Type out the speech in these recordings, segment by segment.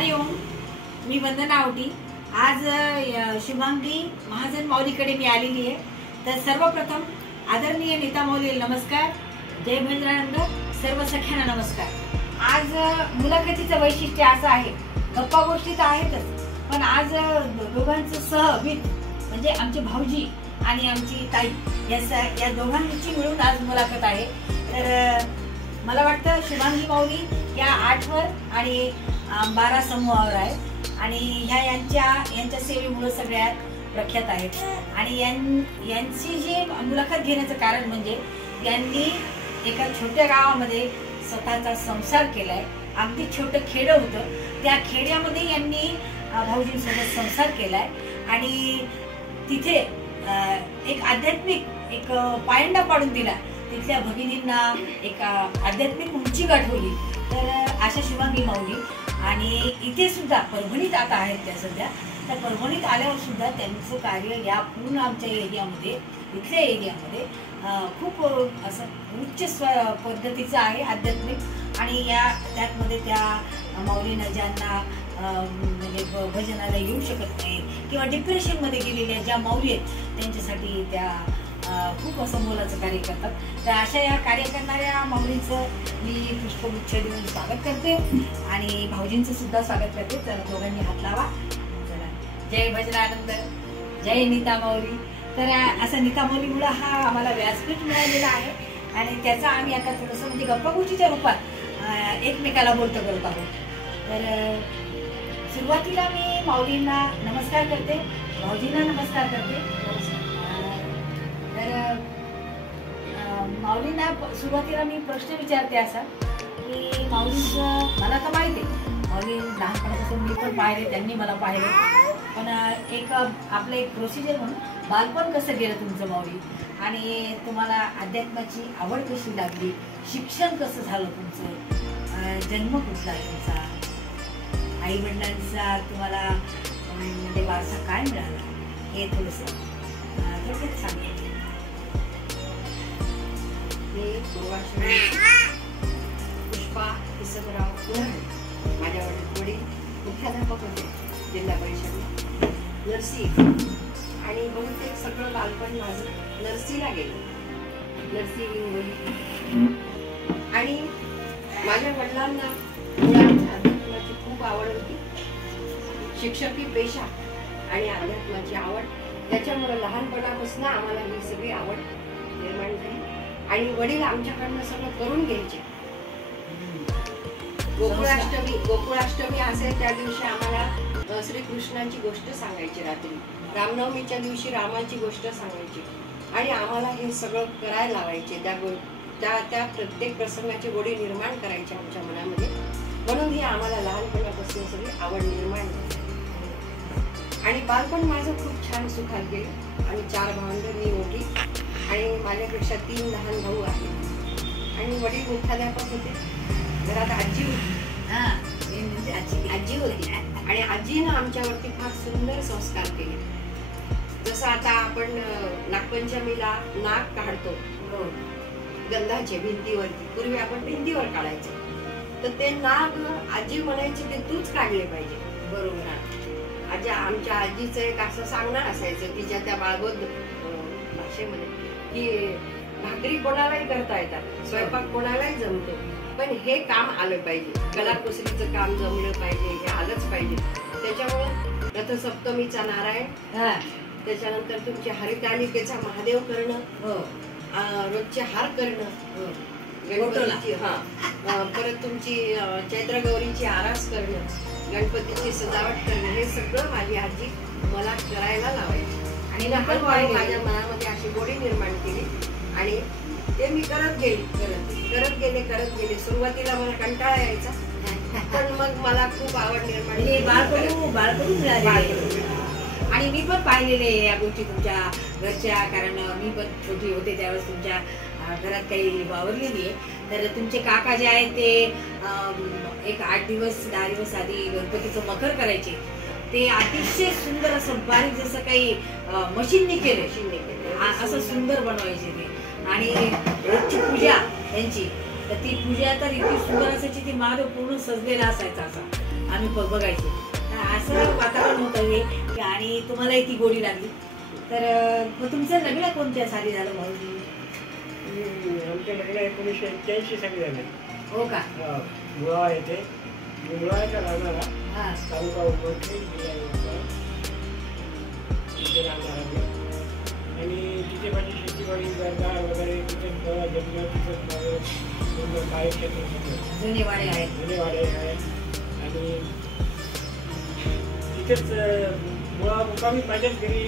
हरिओम, मी वंदना आवटी। आज शुभांगी महाजन माऊलीकडे मी आलेली आहे। तर सर्वप्रथम आदरणीय नीता माऊली नमस्कार, जय भद्रानंद, सर्व सख्यांना नमस्कार। आज मुलाखतीचं वैशिष्ट्य असं आहे, गप्पा गोष्टी तर आहेतच, पण आज दोघांचं सहवित म्हणजे आमचे भाऊजी आणि आमची ताई या दोघांची मिळून आज मुलाखत आहे। तर मला वाटतं शुभांगी माऊली या 8 वर आणि 12 समूहावर आहे आणि ह्या यांच्या सेवेमुळे सगळ्यात प्रख्यात आहेत। आणि यांची जी मुलाखत घेण्याचं कारण म्हणजे यांनी एका छोट्या गावामध्ये स्वतःचा संसार केलाय। अगदी छोटं खेडं होतं, त्या खेड्यामध्ये यांनी भाऊजींसोबत संसार केलाय आणि तिथे एक आध्यात्मिक एक पायंडा पाडून दिला। तिथल्या भगिनींना एक आध्यात्मिक उंची गाठवली। तर अशा शुभांगी माऊली आणि इथे सुद्धा परभणीत आता आहेत त्या सध्या। त्या परभणीत आल्यावर सुद्धा त्यांचं कार्य या पूर्ण आमच्या एरियामध्ये, इथल्या एरियामध्ये खूप असं उच्च पद्धतीचं आहे आध्यात्मिक। आणि त्यातमध्ये त्या माऊलींना ज्यांना म्हणजे भजनाला येऊ शकत नाही किंवा डिप्रेशनमध्ये गेलेल्या ज्या माऊली आहेत त्यांच्यासाठी त्या खूप असं मोलाचं कार्य करतात। तर अशा या कार्य करणाऱ्या माऊलींचं मी पुष्पगुच्छ देऊन स्वागत करते आणि भाऊजींचं सुद्धा स्वागत करते। तर दोघांनी हात लावा। चला, जय भजनानंद, जय नीता माऊली। तर असं नीता माऊलीमुळे हा आम्हाला व्यासपीठ मिळालेला आहे आणि त्याचा आम्ही आता थोडंसं म्हणजे गप्पागोष्टीच्या रूपात एकमेकाला बोलतो करत आहोत। तर सुरुवातीला मी माऊलींना नमस्कार करते, भाऊजींना नमस्कार करते। तर माऊलींना सुरुवातीला मी प्रश्न विचारते असा की माऊलींचं मला तर माहिती आहे, माऊली लहानपणापासून मी पण पाहिले, त्यांनी मला पाहिले, पण आपलं एक प्रोसिजर म्हणून बालपण कसं गेलं तुमचं माऊली आणि तुम्हाला अध्यात्माची आवड कशी लागली, शिक्षण कसं झालं तुमचं, जन्म कुठला तुमचा, आई वडिलांचा तुम्हाला म्हणजे वारसा काय मिळाला, हे थोडंसं थोडक्यात सांगा। पुष्पा इसबराव माझ्या वडील मुख्याध्यापक होते जिल्हा परिषद नर्सी आणि बहुतेक सगळं बालपण माझं नर्सीला गेलं, नर्सी आणि माझ्या वडिलांना अध्यात्माची खूप आवड होती। शिक्षकी पेशा आणि अध्यात्माची आवड याच्यामुळे लहानपणापासून आम्हाला ही सगळी आवड निर्माण झाली आणि वडील आमच्याकडनं सगळं करून घ्यायचे। गोकुळाष्टमी असेल त्या दिवशी आम्हाला श्रीकृष्णाची गोष्ट सांगायची, रात्री रामनवमीच्या दिवशी रामाची गोष्ट सांगायची आणि आम्हाला हे सगळं करायला लावायचे। त्या प्रत्येक प्रसंगाची गोडी निर्माण करायची आमच्या मनामध्ये, म्हणून ही आम्हाला लहानपणापासून सगळी आवड निर्माण झाली। आणि बालपण माझं खूप छान सुखात गेलं आणि 4 भावंड, मी मोठी आणि माझ्यापेक्षा 3 लहान भाऊ आहेत आणि वडील मुख्याध्यापक होते। घरात आजी होती, आजी होती आणि आजीनं आमच्यावरती फार सुंदर संस्कार केले। जसं आता आपण नागपंचमीला नाग काढतो गंधाचे भिंतीवरती, पूर्वी आपण भिंतीवर काढायचो, तर ते नाग आजी म्हणायचे ते तूच काढले पाहिजे, बरोबर। आमच्या आजीचं एक असं सांगणार असायचं तिच्या त्या बाळबोध भाषेमध्ये की भाकरी कोणालाही करता येतात, स्वयंपाक कोणालाही जमतो, पण हे काम आलं पाहिजे, कलाकुसरीचं काम जमलं पाहिजे, हे आलंच पाहिजे। त्याच्यामुळं रथसप्तमीचा नारायण, त्याच्यानंतर तुमची हरितालिकेचा महादेव करणं, रोजचे हार करणं, गणपतीची परत तुमची चैत्रगौरीची आरास करणं, गणपतीची सजावट करणं, हे सगळं माझी आजी मला करायला लावायची आणि माझ्या मनामध्ये अशी गोडी निर्माण केली आणि ते मी करत गेले। सुरुवातीला मला कंटाळा यायचा, पण मग मला खूप आवड निर्माण बाळकडून मिळाली। आणि मी पण पाहिलेले या गोष्टी तुमच्या घरच्या, कारण मी पण छोटी होते त्यावेळेस तुमच्या घरात काही वावरलेली आहे। तर तुमचे काका जे आहेत ते एक 8 दिवस 10 दिवस आधी गणपतीचं मखर करायचे, ते अतिशय सुंदर असं बारीक जसं काही मशीननी केले असं सुंदर बनवायचे ते। आणि रोजची पूजा त्यांची, तर ती पूजा तर इतकी सुंदर असायची, ती महादेव पूर्ण सजलेला असायचा असा आम्ही बघायचे. असं वातावरण होतं हे की आणि तुम्हालाही ती गोडी लागली. तर मग तुमचं लग्न कोणत्या साली झालं भाऊजी? आमचं लग्न 1981 साली झालं. हो का? मुळा येथे मुळाच्या राहणारा हा. तालुका उपरती जिल्हा यवतमाळ तिथे राहणार आम्ही. आणि तिथे माझी शेतीवाडी दर्गा वगैरे तिथे जंगल तिथे कार्यक्षेत्र सगळं जुने वाडे आहेत. जुने वाडे आहेत. आणि तिथेच मुळा मुकामी माझ्याच घरी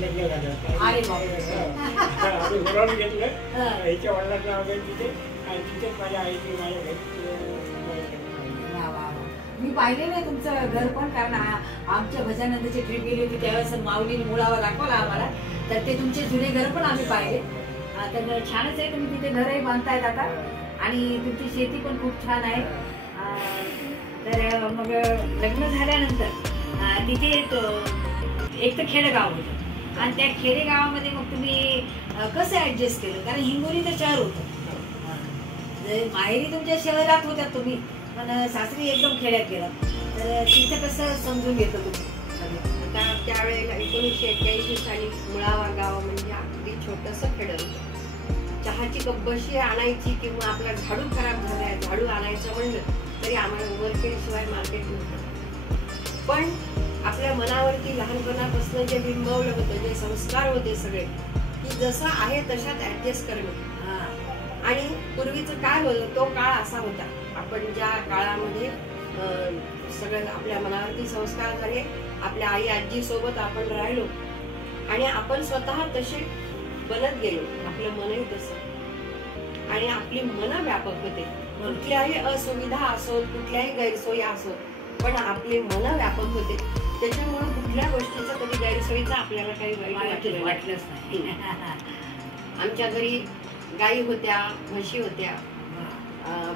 लग्न झालं. अरे आम्ही घरावर घेतलं हा. ह्याच्या वडिलांचं नाव घेतलं तिथे आणि तिथेच माझ्या आईची माझ्या घरी वा, वा, वा. मी पाहिले नाही तुमचं घर पण, कारण आमच्या भजनानंदची ट्रिप गेली होती त्यावेळेस माऊलीने मुळावर दाखवला आम्हाला. तर ते तुमचे जुने घर पण आम्ही पाहिले. तर छानच आहे. तुम्ही तिथे घरही बांधतायत आता आणि तुमची शेती पण खूप छान आहे. तर मग लग्न झाल्यानंतर तिथे एक तर खेडेगाव होतं आणि त्या खेडेगावामध्ये मग तुम्ही कसं ऍडजस्ट केलं? कारण हिंगोली तर शहर होतं. माहेरी तुमच्या शहरात होत्या तुम्ही, पण सासरी एकदम खेड्यात गेला. तर तिथं कसं समजून घेतो तुम्ही? आता त्यावेळेला 1981 साली मुळावा गाव म्हणजे अगदी छोटंसं खेडं होतं. चहाची कब्बशी आणायची किंवा आपला झाडू खराब झालाय झाडू आणायचं म्हणलं तरी आम्हाला उमरखेडशिवाय मार्केट नव्हतं. पण आपल्या मनावरती लहानपणापासून जे बिंबवलं होतं, जे संस्कार होते सगळे, की जसं आहे तशात ऍडजस्ट करणं. आणि पूर्वीचं काळ होतं तो काळ असा होता. आपण ज्या काळामध्ये सगळं आपल्या मनावरती संस्कार झाले, आपल्या आई आजी सोबत आपण राहिलो आणि आपण स्वतः तसे बनत गेलो. आपलं मनही तसं आणि आपली मनं व्यापक होते. कुठल्याही असुविधा असो, कुठल्याही गैरसोयी असो, पण आपले मन व्यापक होते. त्याच्यामुळे कुठल्या गोष्टीचा कधी गैरसोयीचा आपल्याला काही वाईट वाटलंच नाही. आमच्या घरी गायी होत्या, म्हशी होत्या,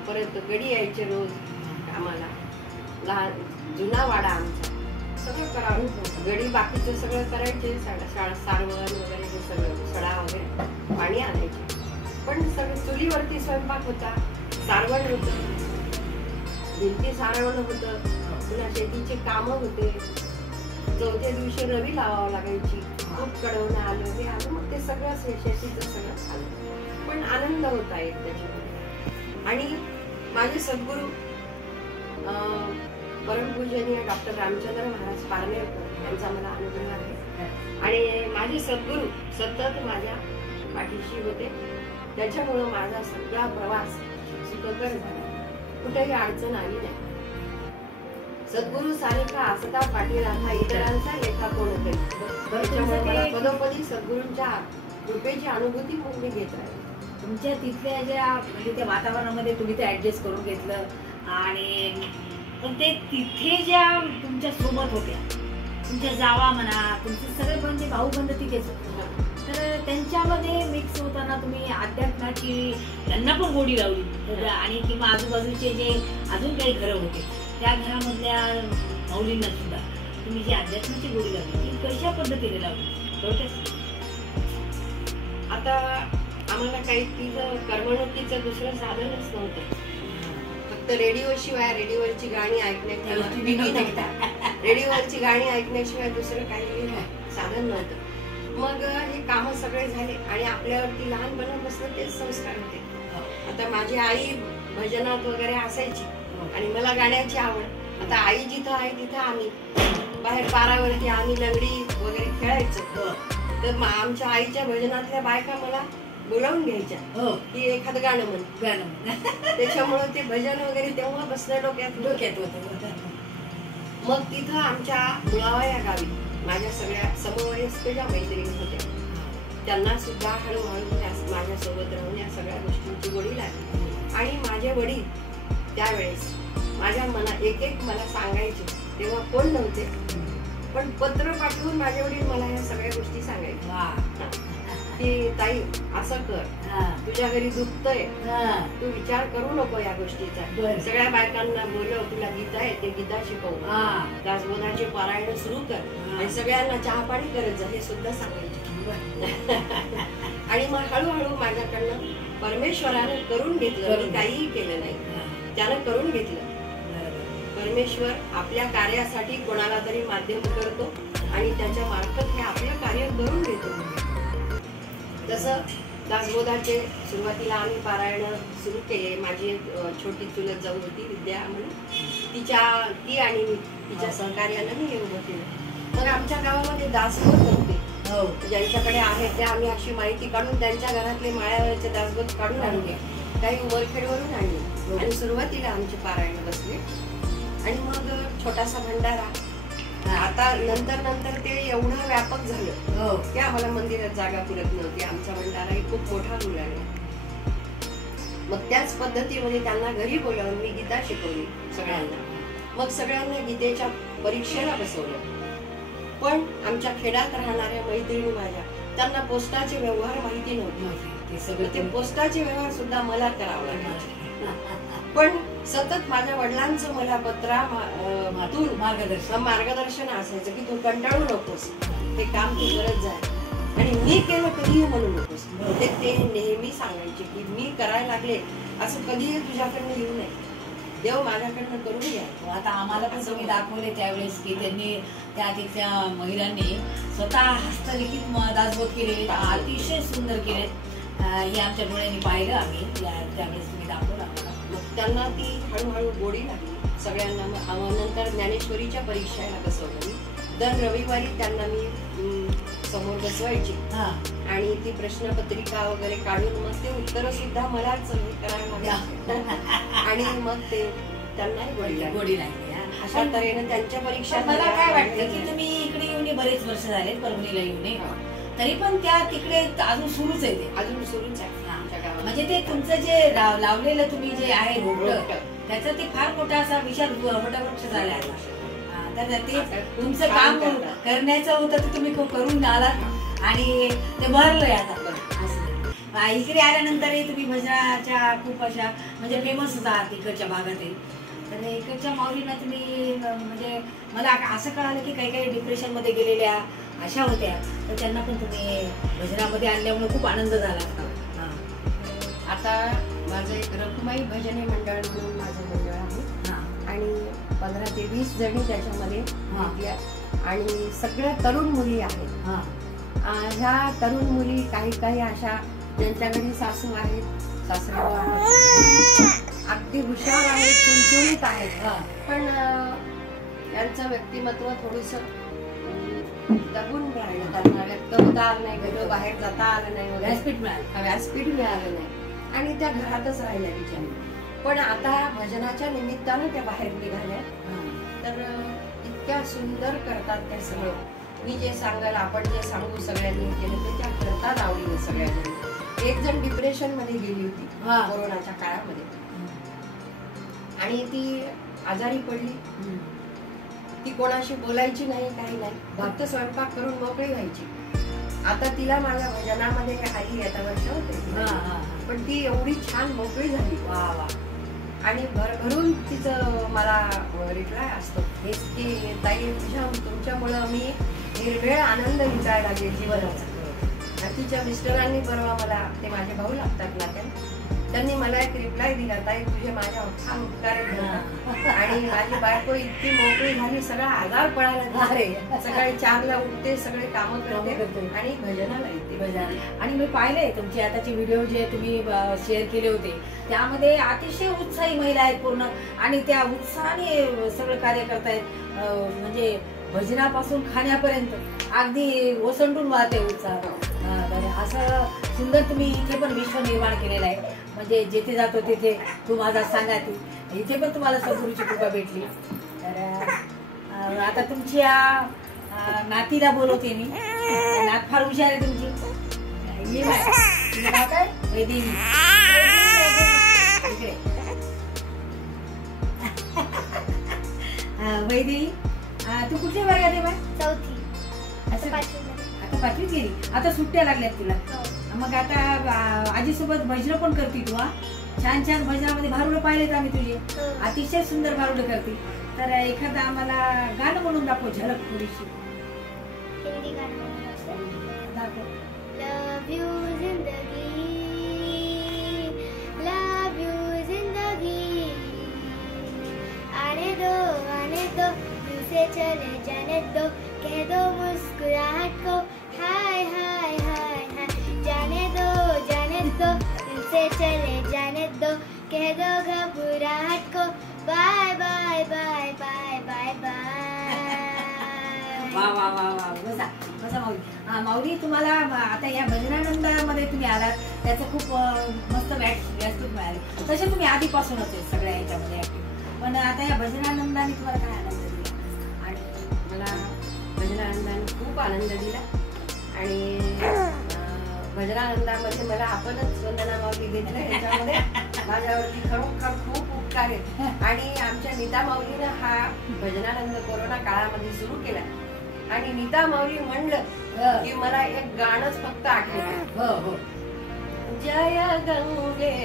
परत गडी यायचे रोज आम्हाला. लहान जुना वाडा आमचा, सगळं करावं. गडी बाकीचं सगळं करायचे, शाळा सारवण वगैरे हे सगळं, सडा वगैरे पाणी आणायचे. पण सगळं चुलीवरती स्वयंपाक होता, सारवण होतं, भिंती सारवण होतं, पुन्हा शेतीचे कामं होते. चौथ्या दिवशी रवी लावावं लागायची, खूप कडवणं आलं हे आलं, मग ते सगळं शेतीचं सगळं आलं. पण आनंद होता एक त्याच्यामध्ये. आणि माझे सद्गुरू परमपूजनीय डॉक्टर रामचंद्र महाराज पारनेरकर यांचा मला अनुभव आहे. आणि माझे सद्गुरू सतत माझ्या पाठीशी होते. त्याच्यामुळं माझा सगळा प्रवास सुखकर झाला, कुठेही अडचण आली नाही. सद्गुरू सारिका असता पाठी राखा, इतरांचा लेखा कोण होते. त्याच्यामुळे मला पदोपदी सद्गुरूंच्या कृपेची अनुभूती म्हणून मी घेत राहिले. तुमच्या तिथल्या ज्या म्हणजे त्या वातावरणामध्ये तुम्ही ते ऍडजस्ट करून घेतलं. आणि पण ते तिथे ज्या तुमच्या सोबत होत्या, तुमच्या जावा म्हणा, तुमचे सगळे म्हणजे भाऊबंद तिथेच होते. तर त्यांच्यामध्ये मिक्स होताना तुम्ही अध्यात्माची त्यांना पण गोडी लावली. आणि किंवा आजूबाजूचे जे अजून काही घरं होते त्या घरामधल्या माऊलींना सुद्धा तुम्ही जी अध्यात्माची गोडी लावली ती कशा पद्धतीने लावली? आता आम्हाला काही तिचं करमणुकीचं दुसरं साधनच नव्हतं. फक्त रेडिओ शिवाय, रेडिओवरची गाणी रेडिओवरची गाणी ऐकण्याशिवाय दुसरं काही साधन नव्हतं. मग हे काम सगळे झाले आणि आपल्यावरती लहानपणापासून तेच संस्कार होते. आता माझी आई भजनात वगैरे असायची आणि मला गाण्याची आवड. आता आई जिथं आहे तिथं आम्ही बाहेर पारावरती आम्ही लंगडी वगैरे खेळायचो. तर आमच्या आईच्या भजनातल्या बायका मला बोलावून घ्यायच्या की एखादं गाणं म्हण. त्याच्यामुळं ते भजन वगैरे तेव्हा बसलं डोक्यात होतं. मग तिथं आमच्या मुळावा या गावी माझ्या सगळ्या समवयस्क ज्या मैत्रिणी होत्या त्यांना सुद्धा हळूहळू माझ्यासोबत राहून या सगळ्या गोष्टींची गोडी लागली. आणि माझे वडील त्यावेळेस माझ्या मनात एक मला सांगायचे. तेव्हा कोण नव्हते, पण पत्र पाठवून माझे वडील मला या सगळ्या गोष्टी सांगायचे की ताई असं कर, तुझ्या घरी दुखतंय, तू विचार करू नको या गोष्टीचा. सगळ्या बायकांना बोलव, तुला गीता आहे ते गीता शिकव, दासबोधाचे पारायण सुरू कर आणि सगळ्यांना चहा पाणी करत जा, हे सुद्धा सांगायचे. आणि मग हळूहळू माझ्याकडनं परमेश्वरानं करून घेतलं. मी काहीही केलं नाही, त्यानं करून घेतलं. परमेश्वर आपल्या कार्यासाठी कोणाला तरी माध्यम करतो आणि त्याच्या मार्फत हे आपलं कार्य करून घेतो. तसं दासबोधाचे सुरुवातीला आम्ही पारायण सुरू केले. माझी एक छोटी चुलत जाऊ होती विद्या म्हणून, ती आणि मी तिच्या सहकार्यानं मी हे उभं केलं. मग आमच्या गावामध्ये दासबोध नव्हते. ज्यांच्याकडे आहे ते आम्ही अशी माहिती काढून त्यांच्या घरातले माळ्यावरचे दासबोध काढून आणले, काही उमरखेडवरून आणले आणि सुरुवातीला आमचे पारायण बसले. आणि मग छोटासा भंडारा. आता नंतर ते एवढं व्यापक झालं की आम्हाला मंदिरात जागा पुरत नव्हती. आमचा भंडाराही खूप मोठा झाला. मग त्याच पद्धतीमध्ये त्यांना घरी बोलावून मी गीता शिकवली सगळ्यांना. मग सगळ्यांना गीतेच्या परीक्षेला बसवलं. पण आमच्या खेड्यात राहणाऱ्या मैत्रिणी माझ्या, त्यांना पोस्टाचे व्यवहार माहिती नव्हते. ते पोस्टाचे व्यवहार सुद्धा मला करावं लागायचे. पण सतत माझ्या वडिलांचं मला पत्रातून मार्गदर्शन असायचं की तू कंटाळू नकोस, हे काम तू करत जाय आणि मी केलं कधीही म्हणू नकोस. ते नेहमी सांगायचे की मी करायला लागले असं कधीही तुझ्याकडनं येऊ नये, देव माझ्याकडनं करून घ्या. आता आम्हाला पण तुम्ही दाखवले त्यावेळेस की त्यांनी त्या तिथल्या महिलांनी स्वतः हस्तलिखित दासबोध केलेले, अतिशय सुंदर केले. हे आमच्या डोळ्यांनी पाहिलं आम्ही त्यावेळेस तुम्ही दाखवलं आम्हाला. मग त्यांना ती हळूहळू गोडी लागली सगळ्यांना. नंतर ज्ञानेश्वरीच्या परीक्षेला बसवलं मी. दर रविवारी त्यांना मी समोर बसवायची आणि ती प्रश्नपत्रिका वगैरे काढून मग ते उत्तर सुद्धा मलाच हे करायला लागायचे. आणि मग ते त्यांना गोडी लागली. अशा तऱ्हेने त्यांच्या परीक्षा. मला काय वाटतं की तुम्ही इकडे येऊन बरेच वर्ष झाले, परभणीला येऊन, तरी पण त्या तिकडे अजून सुरूच आहे. ते अजून सुरूच आहे. म्हणजे ते तुमचं जे लावलेलं तुम्ही जे आहे रोपट, त्याचा ते फार मोठा असा विशाल वटवृक्ष झाला आहे. तर ते तुमचं काम करण्याचं होतं ते तुम्ही करून आलात आणि ते भरलंय आता. इकडे आल्यानंतरही तुम्ही भजनाच्या खूप अशा म्हणजे फेमसच आहात इकडच्या भागातही. तर इकडच्या माऊलींना तुम्ही म्हणजे मला असं कळालं की काही काही डिप्रेशन मध्ये गेलेल्या अशा होत्या, तर त्यांना पण तुम्ही भजनामध्ये आणल्यामुळे खूप आनंद झाला. आता माझं एक रखुमाई भजनी मंडळ म्हणून माझं मंडळ आहे आणि 15 ते 20 जणी त्याच्यामध्ये घेतल्या आणि सगळ्या तरुण मुली आहेत. ह्या तरुण मुली काही अशा ज्यांच्या घरी सासू आहेत, सासरे आहेत, अगदी हुशार आहेत, चुणचुणीत आहेत, पण यांचं व्यक्तिमत्व थोडस दबून राहिलं. त्यांना व्यक्त होता आलं नाही, घरी बाहेर जाता आलं नाही, व्यासपीठ मिळालं नाही आणि त्या घरातच राहिल्या तिच्या. पण आता भजनाच्या निमित्तानं त्या बाहेर निघाल्या. तर इतक्या सुंदर करतात त्या सगळं. मी जे सांगाल, आपण जे सांगू सगळ्यांनी केलं ते त्या करतात आवडीने सगळ्यांनी. एक जण डिप्रेशन मध्ये गेली होती कोरोनाच्या काळामध्ये आणि ती आजारी पडली. ती कोणाशी बोलायची नाही, काही नाही, फक्त स्वयंपाक करून मोकळी व्हायची. आता तिला माझ्या भजनामध्ये हल्ली आता वर्ष होते, पण ती एवढी छान मोकळी झाली. आणि भरभरून तिचं मला रिप्लाय असतो हेच की ताई तुमच्यामुळं मी निर्वेळ आनंद विचारायला लागले जीवनाचा. आणि तिच्या मिस्टरांनी परवा मला, ते माझे भाऊ लागतात ना, त्यांनी मला एक रिप्लाय दिला, ताई तुझे माझ्या छान उपकार आणि माझी बायको इतकी मोकळी झाली, सगळा आजार पडायला झाले, सकाळी 4ला उठते, सगळे कामं करते आणि भजनाला येते. आणि मी पाहिले तुमचे आताचे व्हिडिओ जे तुम्ही शेअर केले होते त्यामध्ये अतिशय उत्साही महिला आहेत पूर्ण आणि त्या उत्साहाने सगळं कार्य करतायत. म्हणजे भजनापासून खाण्यापर्यंत अगदी ओसंडून वाहते उत्साह. असं सुंदर तुम्ही इथे पण विश्व निर्माण केलेलं आहे. म्हणजे जिथे जातो तिथे तू माझा सांगा तू, इथे पण तुम्हाला सद्गुरूची कृपा भेटली. तर आता तुमच्या नातीला बोलवते मी. नात फार हुशार आहे तुमची. काय वैदेवी वैदेवी, तू कुठल्या वर्गात आहे बाय? 4थी. आता 5वीत गेली. आता सुट्ट्या लागल्यात तुला. मग आता आजीसोबत भजन पण करते तू. छान छान भजनामध्ये भारुडं पाहिलेत आम्ही तुझे. अतिशय सुंदर भारुडं करते. तर एखादा आम्हाला गाणं म्हणून दाखव, झलक थोडीशी. हिंदी गाणं दाखव. लव यू जिंदगी, लव यू जिंदगी, आने दो दिल से चले जाने दो, कह दो मुस्कुराहट को हाय हाय हाय हाय। जाने दो दिल से चले जाने दो, कह दो घबराहट को bye bye bye bye bye bye. वा वा वा वा बसा बसा माऊली. माऊली तुम्हाला आता या भजनानंदामध्ये तुम्ही आलात, त्याचं खूप मस्त व्यासपीठ मिळाले. तसे तुम्ही आधीपासूनच आहे सगळ्या ह्याच्यामध्ये ऍक्टिव्ह, पण आता या भजनानंदाने तुम्हाला काय आनंद दिला? आणि मला भजनानंदाने खूप आनंद दिला. आणि भजनानंदामध्ये मला आपणच वंदना माऊली घेतलं, ह्याच्यामध्ये माझ्यावरती खरोखर खूप उपकार आहेत. आणि आमच्या नीता माऊलीनं हा भजनानंद कोरोना काळामध्ये सुरू केला. आणि नीता माऊली म्हणलं की मला एक गाणंच फक्त आठवतं. हो हो. जय गंगे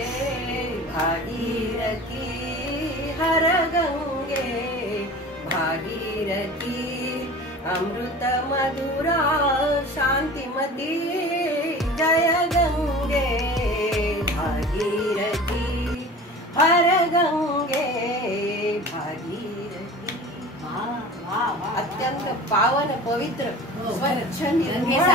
भागीरथी हर गंगे भागीरथी अमृत मधुरा शांतिमती. जय गंगे भागीरथी हर गंगे भागीरथी. अत्यंत पावन पवित्र स्वच्छ निर्मळ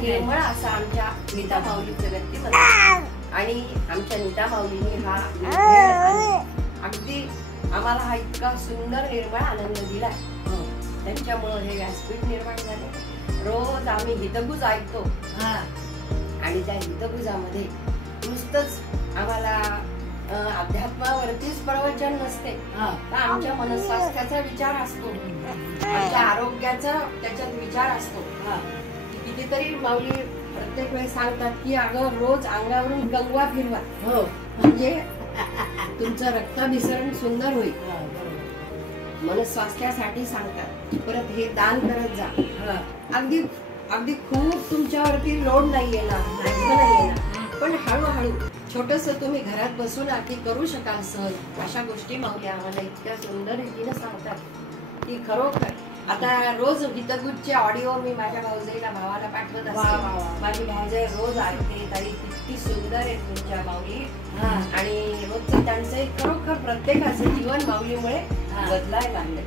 निर्मळ असं आमच्या नीता माऊलीचं व्यक्तिमत्व. आणि आमच्या नीता माऊलीने हा अगदी आम्हाला हा इतका सुंदर निर्मळ आनंद दिला. त्यांच्यामुळे हे व्यासपीठ निर्माण झाले. रोज आम्ही हितगुज ऐकतो आणि त्या हितगुजामध्ये नुसतंच आम्हाला अध्यात्मावरतीच प्रवचन नसते, तर आमच्या मनस्वास्थ्याचा विचार असतो, आमच्या आरोग्याचा त्याच्यात विचार असतो. कितीतरी माऊली प्रत्येक वेळेस सांगतात की अगं रोज अंगावरून गंगवा फिरवा, म्हणजे तुमचं रक्ताभिसरण सुंदर होईल. मनस्वास्थ्यासाठी सांगतात. परत हे दान करत जा. अगदी अगदी खूप तुमच्यावरती लोड नाही येणार, पण हळूहळू छोटस तुम्ही घरात बसून आरती करू शकाल सहज. अशा गोष्टी माऊली आम्हाला इतक्या सुंदर रीतीने सांगतात की खरोखर आता रोज हितगुजचे ऑडिओ मी माझ्या भाऊजाईला भावाला पाठवत असते. माझी भाऊजाई रोज ऐकते, ताई किती सुंदर आहे तुमच्या माऊली. आणि रोजचं त्यांचं खरोखर प्रत्येकाचं जीवन माऊलीमुळे बदलायला लागले.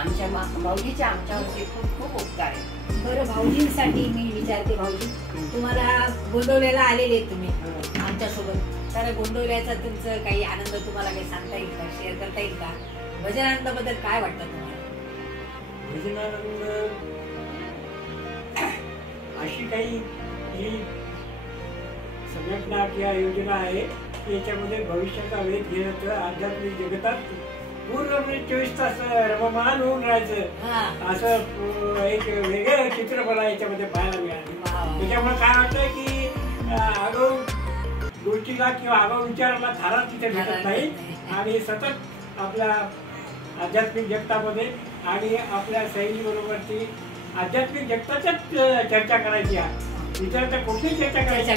आमच्या माऊलीच्या आमच्यावरती खूप खूप उपकार आहे. बरं, भाऊजींसाठी मी विचारते. भाऊजी तुम्हाला गोंदवल्याला आलेले तुम्ही आमच्यासोबत, तर गोंदवल्याचा तुमचं काही आनंद तुम्हाला काही सांगता येईल का, शेअर करता येईल का? भजनानंदाबद्दल काय वाटतं तुम्हाला? भजनानंद अशी काही ही संघटना किंवा योजना आहे की याच्यामध्ये भविष्याचा वेध घेण्याचं आध्यात्मिक जगतात पूर्णपणे 24 तास रममान होऊन राहायचं, असं एक वेगळं चित्र मला याच्यामध्ये पाहायला मिळालं. त्याच्यामुळे काय वाटतं की आगाऊ गोष्टीला किंवा आगाऊ विचाराला थारा तिथे भेटत नाही आणि सतत आपल्या आध्यात्मिक जगतामध्ये आणि आपल्या सैली बरोबरची आध्यात्मिक जगताच्याच चर्चा करायची आहे, इतर तर कुठलीही चर्चा करायची.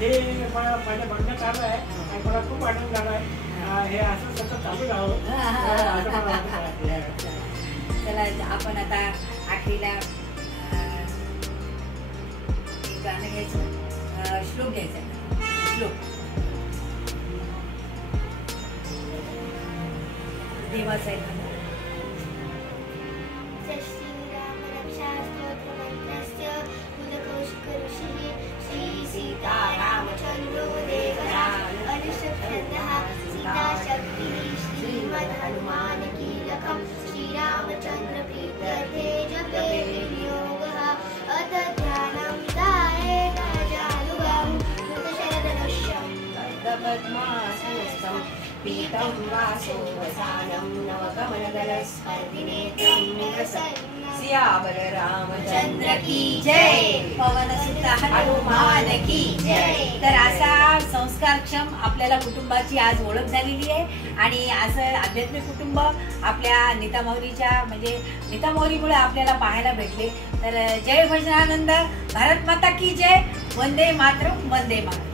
हे मला माझ्या म्हणण्यात आलं आहे आणि मला खूप आनंद झाला आहे. हे असं सतत चालू राहावं असं मला वाटतं. चला आपण आता आखरीला एक गाणं घ्यायचं, श्लोक घ्यायचा. श्लोक देवाचा आहे. रामचंद्रो देवरा अनुशब्दः सीता शक्ति श्रीमद् हनुमान कीलकं श्रीरामचंद्र प्रीत्यर्थे जपे विनियोगः अथ ध्यानं दाये गजानुगं कृतशरदनुष्यं पद्मासनस्थं पीतं वासोवसानं नवकमलदलस्पर्धिनेत्रं प्रसन्नं सियावर रामचंद्र की जय, पवन सुत हनुमान की जय. तर असा संस्कारक्षम आपल्याला कुटुंबाची आज ओळख झालेली आहे आणि असं आध्यात्मिक कुटुंब आपल्या नीता माऊलीच्या म्हणजे नीता माऊलीमुळे आपल्याला पाहायला भेटले. तर जय भजनानंद, भारत माता की जय, वंदे मातरम, वंदे मातरम.